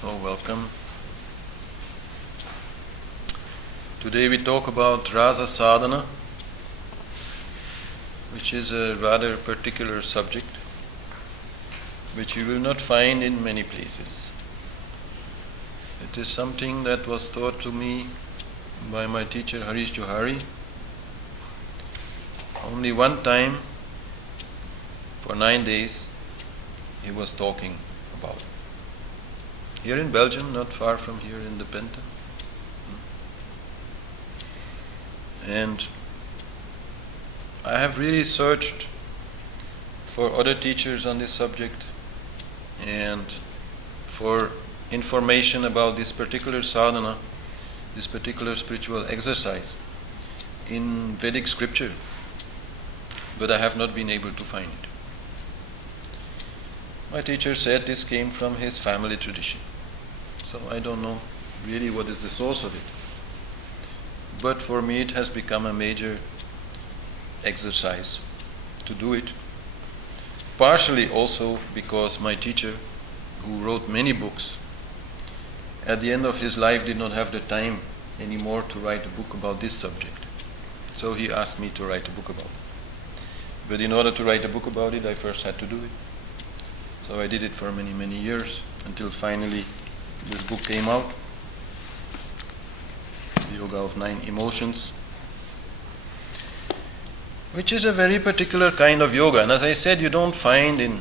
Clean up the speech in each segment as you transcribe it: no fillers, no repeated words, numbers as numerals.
So welcome. Today we talk about Rasa Sadhana, which is a rather particular subject, which you will not find in many places. It is something that was taught to me by my teacher Harish Johari. Only one time, for 9 days, he was talking about it. Here in Belgium, not far from here in the Penta. And I have really searched for other teachers on this subject and for information about this particular sadhana, this particular spiritual exercise in Vedic scripture, but I have not been able to find it. My teacher said this came from his family tradition. So I don't know really what is the source of it. But for me it has become a major exercise to do it. Partially also because my teacher, who wrote many books, at the end of his life did not have the time anymore to write a book about this subject. So he asked me to write a book about it. But in order to write a book about it, I first had to do it. So I did it for many, many years until finally this book came out, The Yoga of 9 Emotions, which is a very particular kind of yoga. And as I said, you don't find in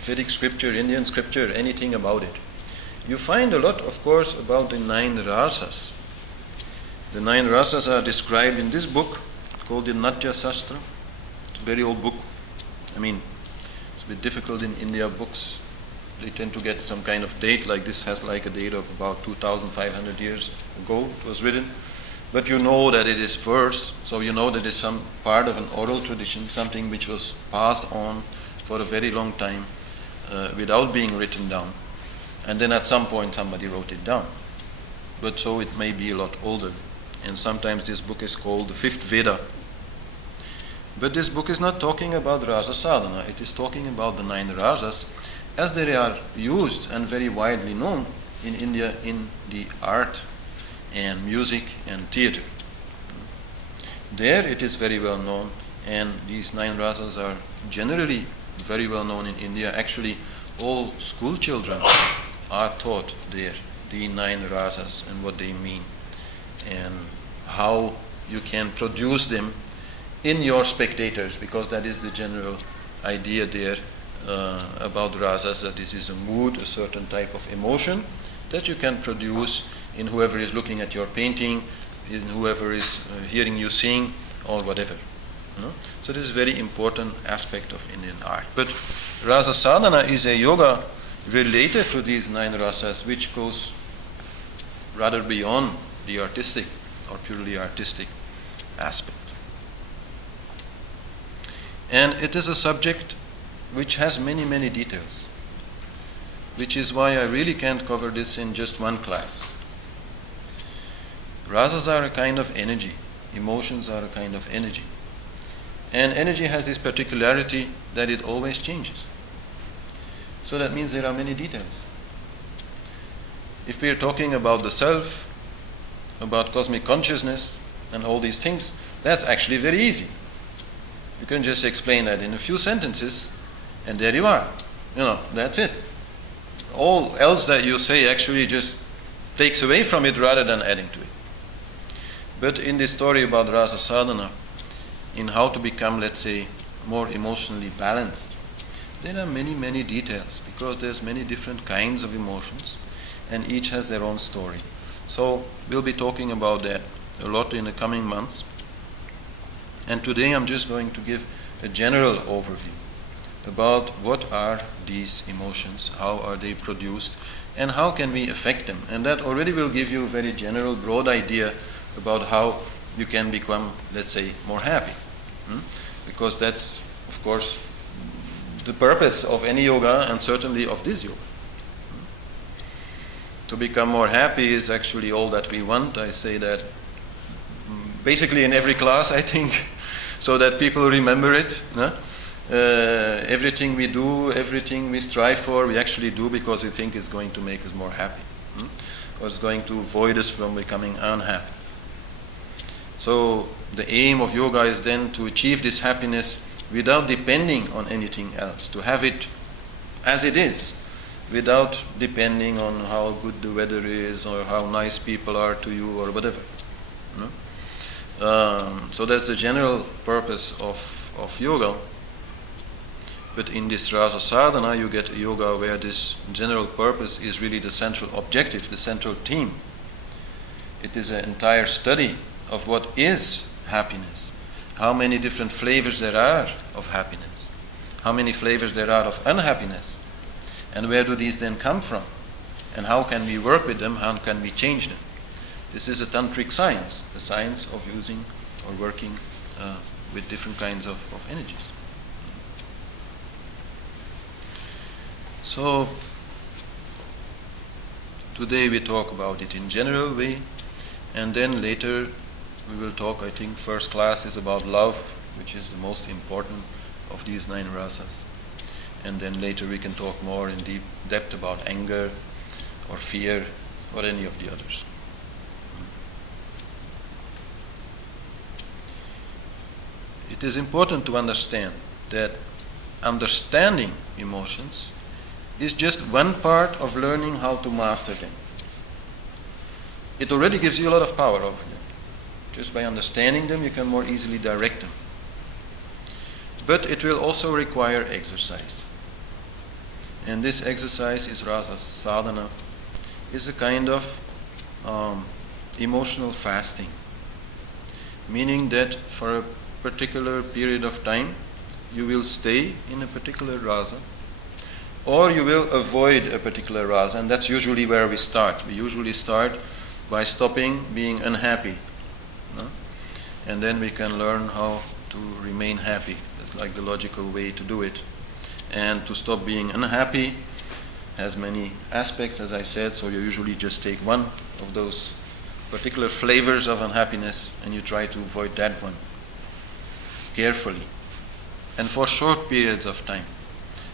Vedic scripture, Indian scripture, anything about it. You find a lot, of course, about the 9 rasas. The 9 rasas are described in this book called the Natya Sastra. It's a very old book. I mean, it's a bit difficult in India books. They tend to get some kind of date, like this has like a date of about 2,500 years ago it was written. But you know that it is verse, so you know that it is some part of an oral tradition, something which was passed on for a very long time without being written down. And then at some point somebody wrote it down. But so it may be a lot older. And sometimes this book is called the 5th Veda. But this book is not talking about Rasa Sadhana, it is talking about the 9 rasas as they are used and very widely known in India in the art and music and theater. There it is very well known, and these 9 rasas are generally very well known in India. Actually, all school children are taught there the 9 rasas and what they mean and how you can produce them in your spectators, because that is the general idea there about rasas, that this is a mood, a certain type of emotion that you can produce in whoever is looking at your painting, in whoever is hearing you sing, or whatever. So this is a very important aspect of Indian art. But Rasa Sadhana is a yoga related to these 9 rasas, which goes rather beyond the artistic or purely artistic aspect. And it is a subject which has many, many details, which is why I really can't cover this in just one class. Rasas are a kind of energy. Emotions are a kind of energy. And energy has this particularity that it always changes. So that means there are many details. If we are talking about the self, about cosmic consciousness, and all these things, that's actually very easy. You can just explain that in a few sentences, and there you are. That's it. All else that you say actually just takes away from it rather than adding to it. But in this story about Rasa Sadhana, in how to become, let's say, more emotionally balanced, there are many, many details, because there's many different kinds of emotions, and each has their own story. So we'll be talking about that a lot in the coming months. And today I'm just going to give a general overview about what are these emotions, how are they produced, and how can we affect them. And that already will give you a very general, broad idea about how you can become, let's say, more happy. Because that's, of course, the purpose of any yoga, and certainly of this yoga. To become more happy is actually all that we want. I say that basically in every class, I think, so that people remember it. Everything we do, everything we strive for, we actually do because we think it's going to make us more happy, or it's going to avoid us from becoming unhappy. So the aim of yoga is then to achieve this happiness without depending on anything else, to have it as it is, without depending on how good the weather is or how nice people are to you or whatever. So that's the general purpose of yoga. But in this Rasa Sadhana, you get a yoga where this general purpose is really the central objective, the central theme. It is an entire study of what is happiness, how many different flavors there are of happiness, how many flavors there are of unhappiness, and where do these then come from, and how can we work with them, how can we change them. This is a tantric science, the science of using or working with different kinds of energies. So today we talk about it in general way, and then later we will talk, I think first class is about love, which is the most important of these 9 rasas. And then later we can talk more in deep depth about anger or fear or any of the others. It is important to understand that understanding emotions is just one part of learning how to master them. It already gives you a lot of power over them. Just by understanding them, you can more easily direct them. But it will also require exercise. And this exercise is Rasa Sadhana, is a kind of emotional fasting. Meaning that for a particular period of time, you will stay in a particular rasa, or you will avoid a particular rasa, and that's usually where we start. We usually start by stopping being unhappy. No? And then we can learn how to remain happy. That's like the logical way to do it. And to stop being unhappy has many aspects, as I said, so you usually just take one of those particular flavors of unhappiness and you try to avoid that one carefully and for short periods of time.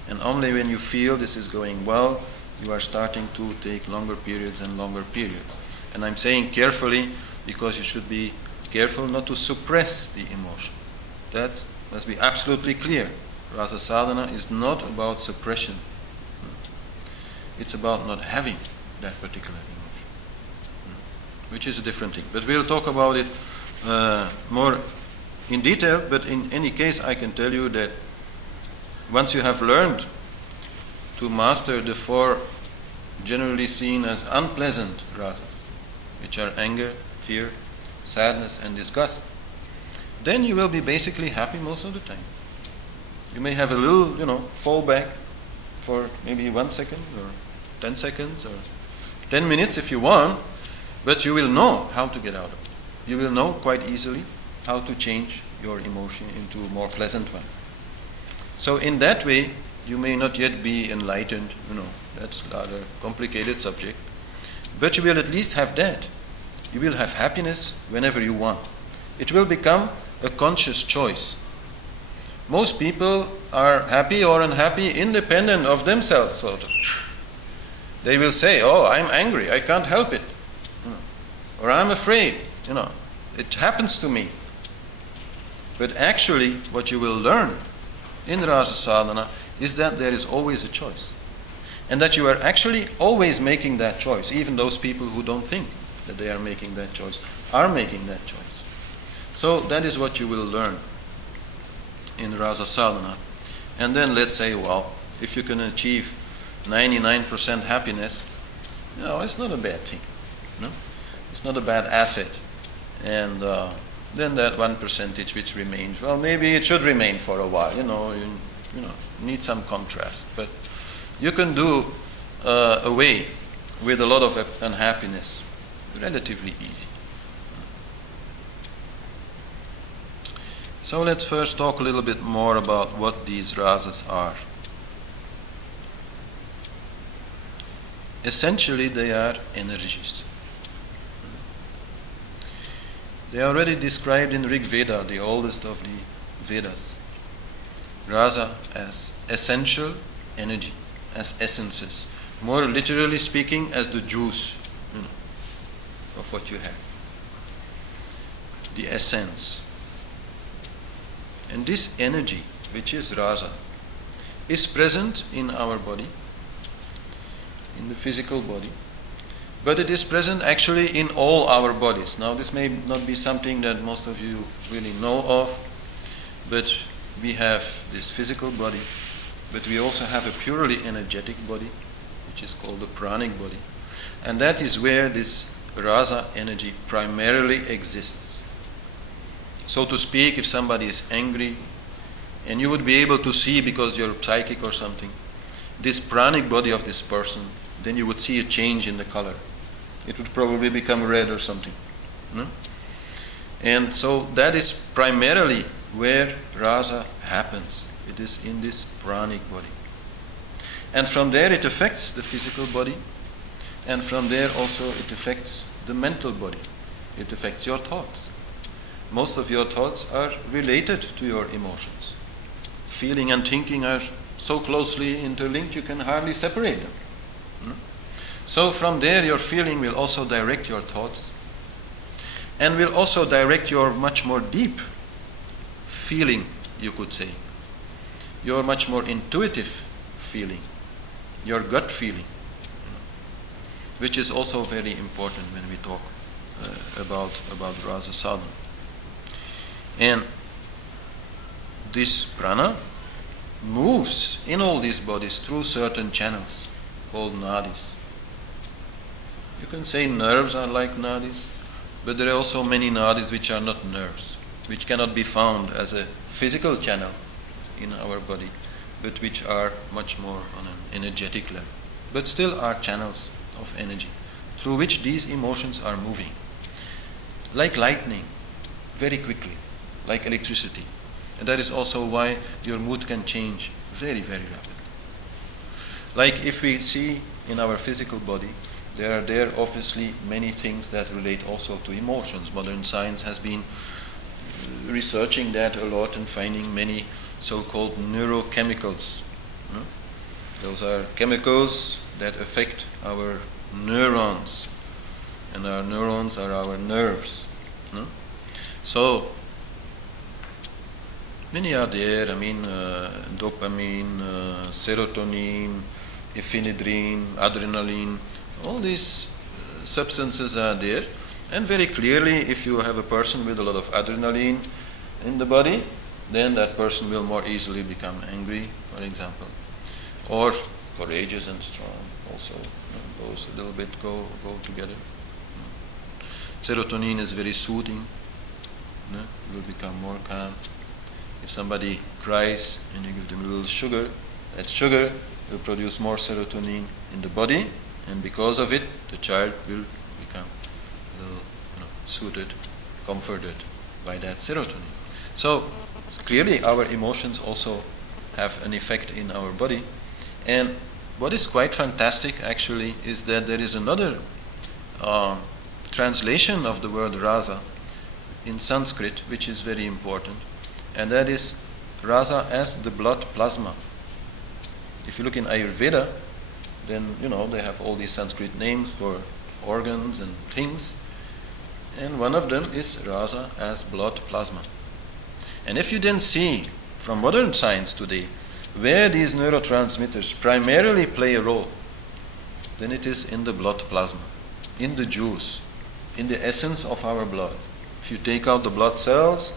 And only when you feel this is going well, you are starting to take longer periods and longer periods. And I'm saying carefully because you should be careful not to suppress the emotion. That must be absolutely clear. Rasa Sadhana is not about suppression. It's about not having that particular emotion, which is a different thing. But we'll talk about it more in detail, but in any case I can tell you that once you have learned to master the 4 generally seen as unpleasant rasas, which are anger, fear, sadness and disgust, then you will be basically happy most of the time. You may have a little, fall back for maybe 1 second or 10 seconds or 10 minutes if you want, but you will know how to get out of it. You will know quite easily how to change your emotion into a more pleasant one. So in that way, you may not yet be enlightened, that's a rather complicated subject, but you will at least have that. You will have happiness whenever you want. It will become a conscious choice. Most people are happy or unhappy independent of themselves, sort of. They will say, oh, I'm angry, I can't help it. Or I'm afraid, it happens to me. But actually, what you will learn in Rasa Sadhana is that there is always a choice. And that you are actually always making that choice. Even those people who don't think that they are making that choice are making that choice. So that is what you will learn in Rasa Sadhana. And then let's say, well, if you can achieve 99% happiness, it's not a bad thing. No? It's not a bad asset. And then that 1% which remains, well, maybe it should remain for a while. You need some contrast. But you can do away with a lot of unhappiness relatively easy. So let's first talk a little bit more about what these rasas are. Essentially, they are energies. They are already described in Rig Veda, the oldest of the Vedas. Rasa as essential energy, as essences. More literally speaking, as the juice, of what you have. The essence. And this energy, which is rasa, is present in our body, in the physical body, but it is present actually in all our bodies. Now, this may not be something that most of you really know of, but we have this physical body, but we also have a purely energetic body, which is called the pranic body. And that is where this rasa energy primarily exists. So to speak, if somebody is angry, and you would be able to see, because you're psychic or something, this pranic body of this person, then you would see a change in the color. It would probably become red or something. And so that is primarily where rasa happens. It is in this pranic body. And from there it affects the physical body, and from there also it affects the mental body. It affects your thoughts. Most of your thoughts are related to your emotions. Feeling and thinking are so closely interlinked you can hardly separate them. So from there your feeling will also direct your thoughts, and will also direct your much more deep feeling, you could say. Your much more intuitive feeling, your gut feeling, which is also very important when we talk about Rasa Sadhana. And this prana moves in all these bodies through certain channels called nadis. You can say nerves are like nadis, but there are also many nadis which are not nerves, which cannot be found as a physical channel in our body, but which are much more on an energetic level, but still are channels of energy through which these emotions are moving. Like lightning, very quickly, like electricity. And that is also why your mood can change very, very rapidly. Like if we see in our physical body, there are obviously many things that relate also to emotions. Modern science has been researching that a lot and finding many so-called neurochemicals. Those are chemicals that affect our neurons, and our neurons are our nerves. So many are there. Dopamine, serotonin, epinephrine, adrenaline, all these substances are there. And very clearly, if you have a person with a lot of adrenaline in the body, then that person will more easily become angry, for example, or courageous and strong. Also, those a little bit go together. Serotonin is very soothing. You will become more calm. If somebody cries and you give them a little sugar, that sugar will produce more serotonin in the body, and because of it, the child will become a little soothed, comforted by that serotonin. So clearly our emotions also have an effect in our body. And what is quite fantastic actually is that there is another translation of the word rasa in Sanskrit, which is very important, and that is rasa as the blood plasma. If you look in Ayurveda, then they have all these Sanskrit names for organs and things, and one of them is rasa as blood plasma. And if you then see from modern science today where these neurotransmitters primarily play a role, then it is in the blood plasma, in the juice, in the essence of our blood. If you take out the blood cells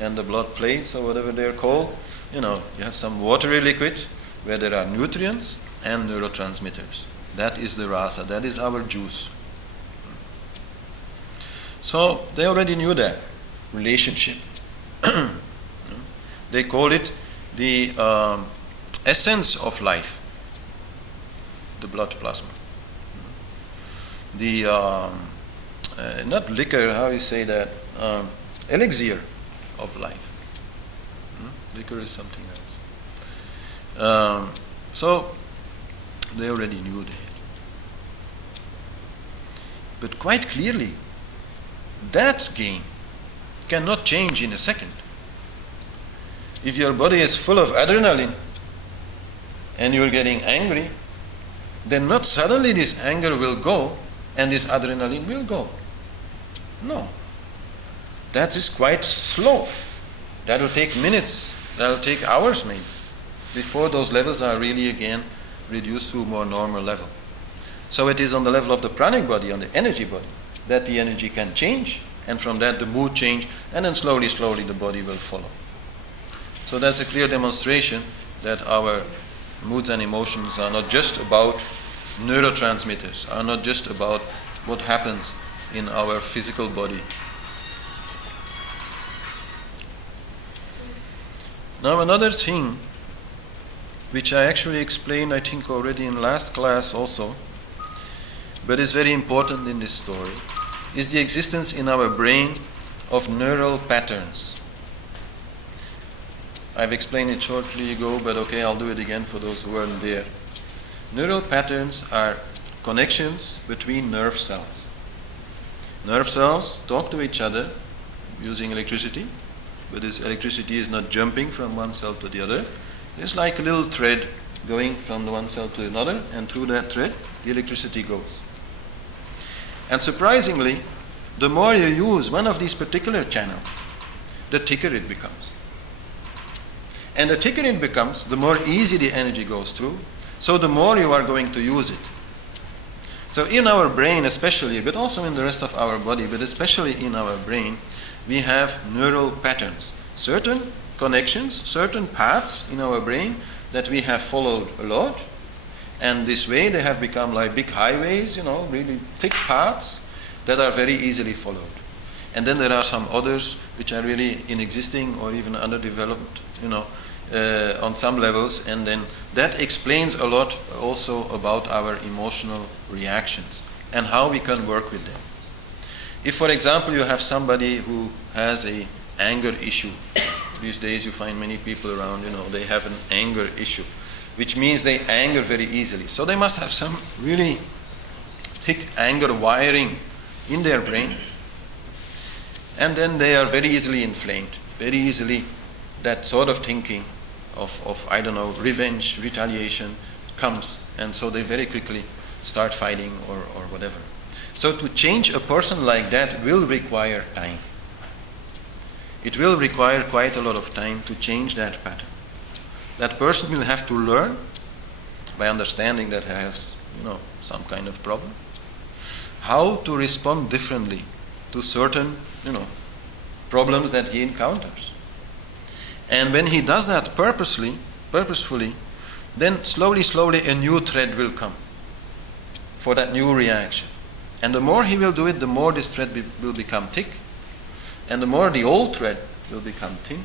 and the blood plates or whatever they're called, you have some watery liquid where there are nutrients and neurotransmitters. That is the rasa, that is our juice. So they already knew that relationship. They call it the essence of life, the blood plasma. The not liquor, how you say that, elixir of life. Liquor is something else. So they already knew that. But quite clearly, that game cannot change in a second. If your body is full of adrenaline and you're getting angry, then not suddenly this anger will go and this adrenaline will go. No. That is quite slow. That will take minutes, that will take hours maybe, before those levels are really again reduced to a more normal level. So it is on the level of the pranic body, on the energy body, that the energy can change, and from that the mood change, and then slowly the body will follow. So that's a clear demonstration that our moods and emotions are not just about neurotransmitters, are not just about what happens in our physical body. Now another thing, which I actually explained I think already in last class also, but is very important in this story, is the existence in our brain of neural patterns. I've explained it shortly ago, but okay, I'll do it again for those who weren't there. Neural patterns are connections between nerve cells. Nerve cells talk to each other using electricity, but this electricity is not jumping from one cell to the other. It's like a little thread going from the one cell to another, and through that thread the electricity goes. And surprisingly, the more you use one of these particular channels, the thicker it becomes. And the thicker it becomes, the more easy the energy goes through, so the more you are going to use it. So in our brain especially, but also in the rest of our body, but especially in our brain, we have neural patterns. Certain connections, certain paths in our brain that we have followed a lot, and this way they have become like big highways, really thick paths that are very easily followed. And then there are some others which are really inexisting or even underdeveloped, on some levels, and then that explains a lot also about our emotional reactions and how we can work with them. If, for example, you have somebody who has an anger issue, these days you find many people around, they have an anger issue, which means they anger very easily. So they must have some really thick anger wiring in their brain, and then they are very easily inflamed, very easily that sort of thinking of revenge, retaliation comes, and so they very quickly start fighting or whatever. So to change a person like that will require time. It will require quite a lot of time to change that pattern. That person will have to learn by understanding that he has, some kind of problem, how to respond differently to certain, problems that he encounters. And when he does that purposefully, then slowly a new thread will come for that new reaction. And the more he will do it, the more this thread will become thick, and the more the old thread will become thin,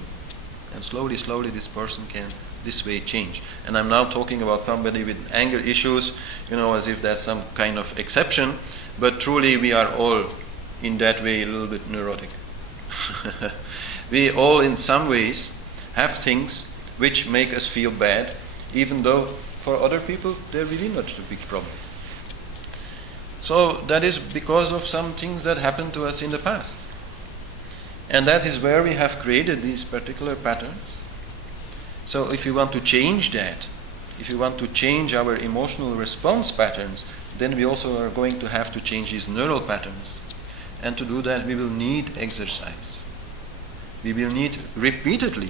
and slowly this person can this way change. And I'm now talking about somebody with anger issues, as if that's some kind of exception, but truly we are all in that way a little bit neurotic. We all in some ways have things which make us feel bad, even though for other people they're really not a big problem. So that is because of some things that happened to us in the past. And that is where we have created these particular patterns. So if you want to change that, if you want to change our emotional response patterns, then we also are going to have to change these neural patterns. And to do that, we will need exercise. We will need repeatedly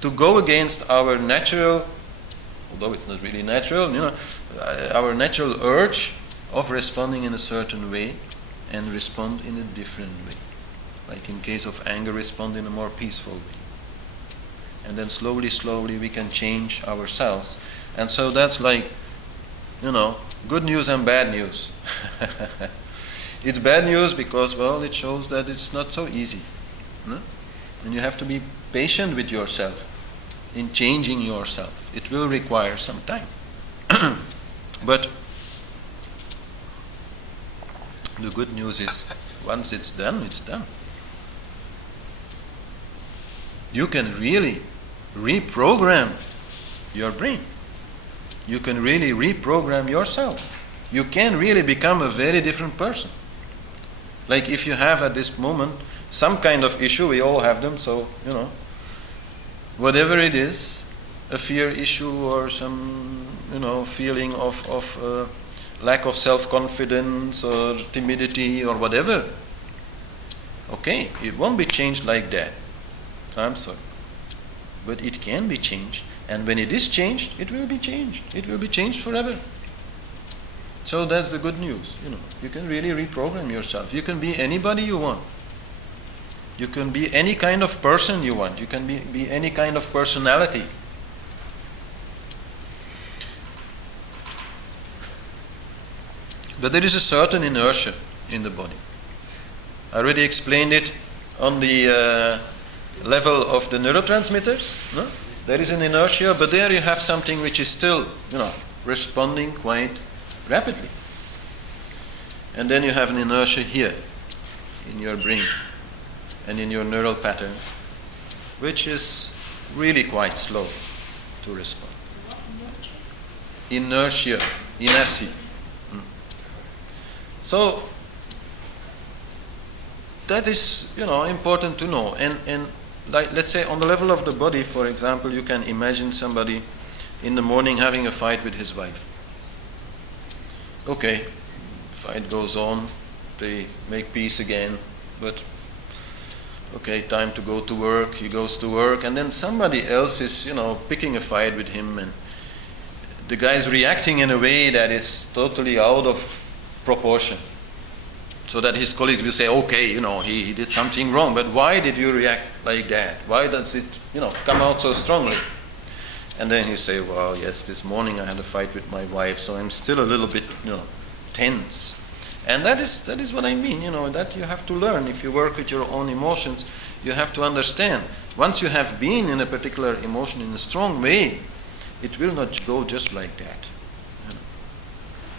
to go against our natural, although it's not really natural, our natural urge of responding in a certain way and respond in a different way. Like in case of anger, respond in a more peaceful way. And then slowly we can change ourselves. And so that's like, good news and bad news. It's bad news because, it shows that it's not so easy. And you have to be patient with yourself in changing yourself. It will require some time. But the good news is, once it's done, it's done. You can really reprogram your brain. You can really reprogram yourself. You can really become a very different person. Like if you have at this moment some kind of issue, we all have them, so, whatever it is, a fear issue or some, feeling of lack of self-confidence or timidity or whatever. Okay, it won't be changed like that. I'm sorry. But it can be changed. And when it is changed, it will be changed. It will be changed forever. So that's the good news. You can really reprogram yourself. You can be anybody you want. You can be any kind of person you want. You can be any kind of personality. But there is a certain inertia in the body. I already explained it on the level of the neurotransmitters. No? There is an inertia, but there you have something which is still, responding quite rapidly. And then you have an inertia here in your brain and in your neural patterns, which is really quite slow to respond. Inertia. So that is, important to know. And like, let's say on the level of the body, for example, you can imagine somebody in the morning having a fight with his wife. Okay, fight goes on, they make peace again, but okay, time to go to work, he goes to work, and then somebody else is, picking a fight with him, and the guy is reacting in a way that is totally out of proportion. So that his colleagues will say, okay, he did something wrong, but why did you react like that? Why does it, come out so strongly? And then he say, well, yes, this morning I had a fight with my wife, so I'm still a little bit, tense. And that is what I mean, that you have to learn. If you work with your own emotions, you have to understand. Once you have been in a particular emotion in a strong way, it will not go just like that.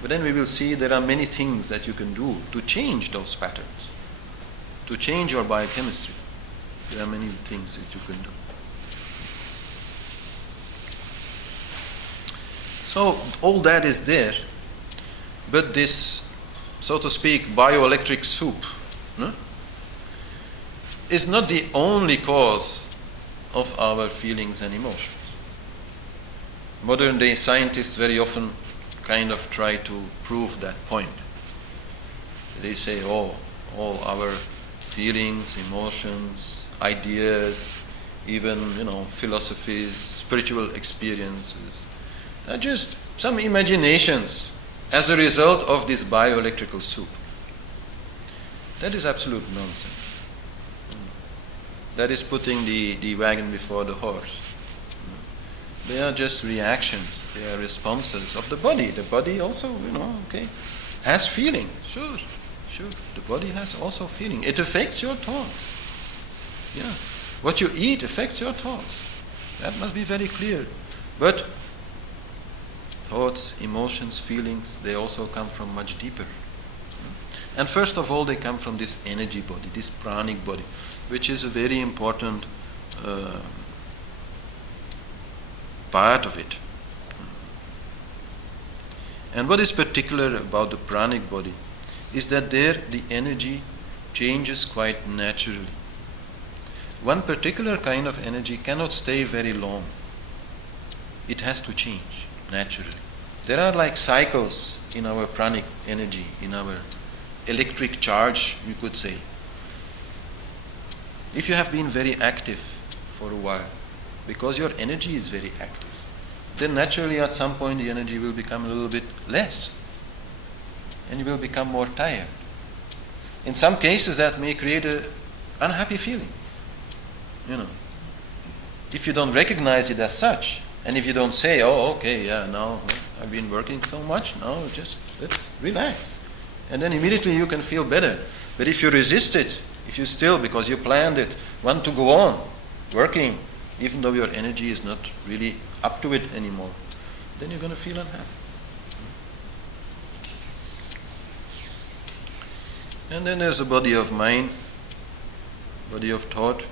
But then we will see there are many things that you can do to change those patterns, to change your biochemistry. There are many things that you can do. So all that is there, but this, so to speak, bioelectric soup is not the only cause of our feelings and emotions. Modern day scientists very often kind of try to prove that point. They say, all our feelings, emotions, ideas, even, philosophies, spiritual experiences, are just some imaginations as a result of this bioelectrical soup. That is absolute nonsense. That is putting the wagon before the horse. They are just reactions. They are responses of the body. The body also, has feeling. Sure. The body has also feeling. It affects your thoughts. Yeah. What you eat affects your thoughts. That must be very clear. But thoughts, emotions, feelings, they also come from much deeper. And first of all, they come from this energy body, this pranic body, which is a very important part of it. And what is particular about the pranic body is that there the energy changes quite naturally. One particular kind of energy cannot stay very long. It has to change naturally. There are like cycles in our pranic energy, in our electric charge, you could say. If you have been very active for a while, because your energy is very active, then naturally at some point the energy will become a little bit less and you will become more tired. In some cases that may create an unhappy feeling. If you don't recognize it as such, and if you don't say, now I've been working so much, now just let's relax. And then immediately you can feel better. But if you resist it, if you still, because you planned it, want to go on working, even though your energy is not really up to it anymore, then you're going to feel unhappy. And then there's the body of mind, body of thought.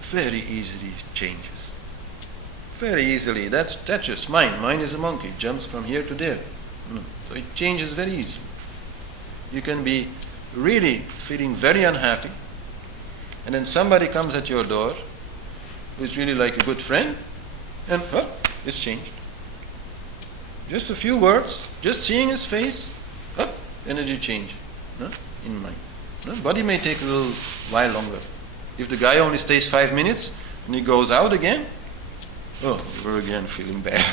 Very easily changes. Very easily. That's just mind. Mind is a monkey. It jumps from here to there. So it changes very easily. You can be really feeling very unhappy, and then somebody comes at your door who is really like a good friend, and it's changed. Just a few words, just seeing his face, energy change in mind. Body may take a little while longer. If the guy only stays 5 minutes and he goes out again, you're again feeling bad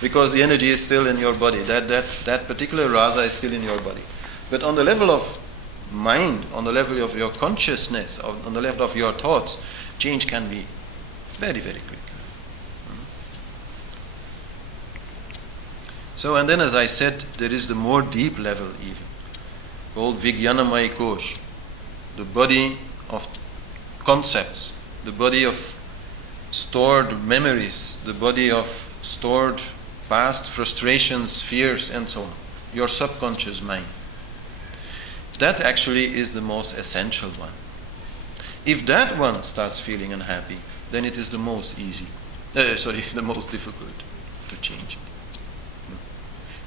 because the energy is still in your body. That particular rasa is still in your body. But on the level of mind, on the level of your consciousness, on the level of your thoughts, change can be very, very quick. So, and then as I said, there is the more deep level even, called Vijnanamaya Kosh, the body of concepts, the body of stored memories, the body of stored past frustrations, fears, and so on, your subconscious mind. That actually is the most essential one. If that one starts feeling unhappy, then it is the most the most difficult to change.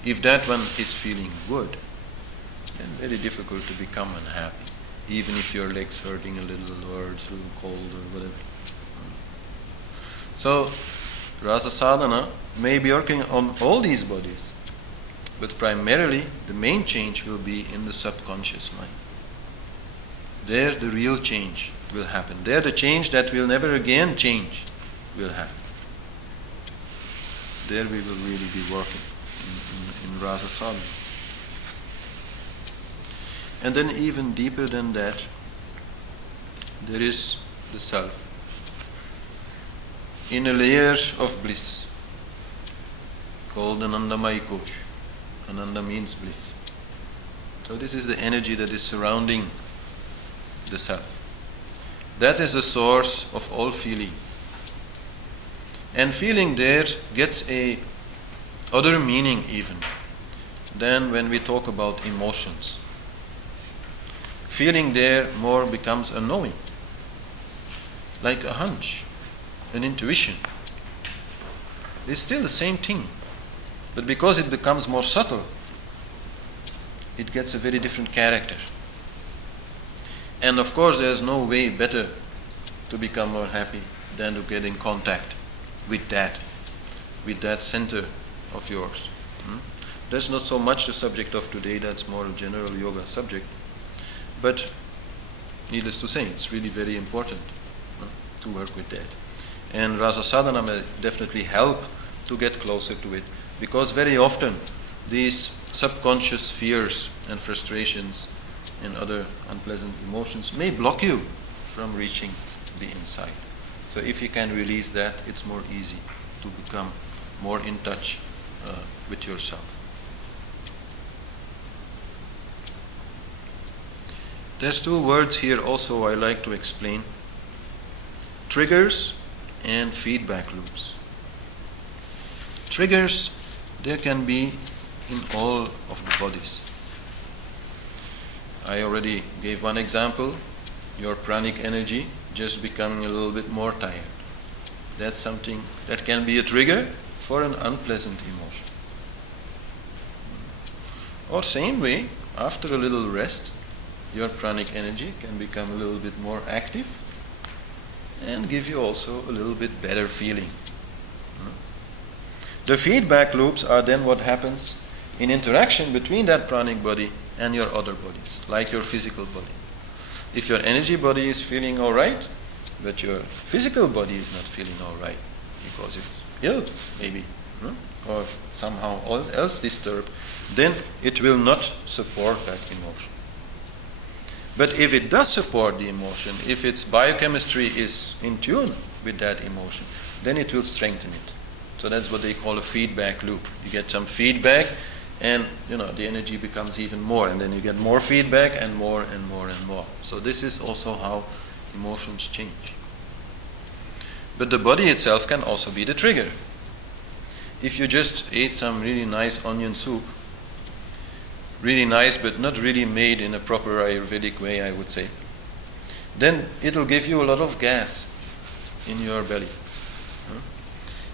If that one is feeling good, then very difficult to become unhappy, even if your leg's hurting a little or it's a little cold or whatever. So, Rasa Sadhana may be working on all these bodies, but primarily the main change will be in the subconscious mind. There the real change will happen. There the change that will never again change will happen. There we will really be working in Rasa Sadhana. And then even deeper than that, there is the self. In a layer of bliss, called Anandamaya Kosh. Ananda means bliss. So this is the energy that is surrounding the self. That is the source of all feeling. And feeling there gets a other meaning even than when we talk about emotions. Feeling there more becomes a knowing, like a hunch, an intuition. It's still the same thing, but because it becomes more subtle, it gets a very different character. And of course, there's no way better to become more happy than to get in contact with that center of yours. That's not so much the subject of today, that's more a general yoga subject. But needless to say, it's really very important to work with that. And Rasa Sadhana may definitely help to get closer to it, because very often these subconscious fears and frustrations and other unpleasant emotions may block you from reaching the inside. So if you can release that, it's more easy to become more in touch with yourself. There's two words here also I like to explain. Triggers and feedback loops. Triggers, there can be in all of the bodies. I already gave one example, your pranic energy just becoming a little bit more tired. That's something that can be a trigger for an unpleasant emotion. Or same way, after a little rest, your pranic energy can become a little bit more active and give you also a little bit better feeling. The feedback loops are then what happens in interaction between that pranic body and your other bodies, like your physical body. If your energy body is feeling all right, but your physical body is not feeling all right because it's ill, maybe, or somehow else disturbed, then it will not support that emotion. But if it does support the emotion, if its biochemistry is in tune with that emotion, then it will strengthen it. So that's what they call a feedback loop. You get some feedback, and the energy becomes even more, and then you get more feedback and more and more and more. So this is also how emotions change. But the body itself can also be the trigger. If you just ate some really nice onion soup, really nice but not really made in a proper Ayurvedic way, I would say, then it'll give you a lot of gas in your belly.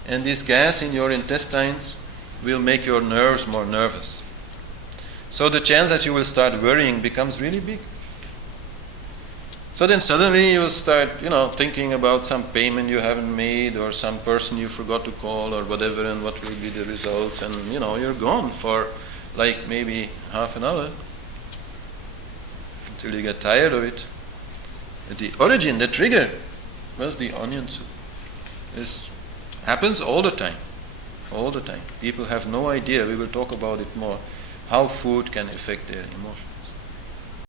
And this gas in your intestines will make your nerves more nervous. So the chance that you will start worrying becomes really big. So then suddenly you start, thinking about some payment you haven't made or some person you forgot to call or whatever, and what will be the results, and you're gone for like maybe half an hour until you get tired of it. The origin, the trigger was the onion soup. This happens all the time. All the time. People have no idea, we will talk about it more, how food can affect their emotions.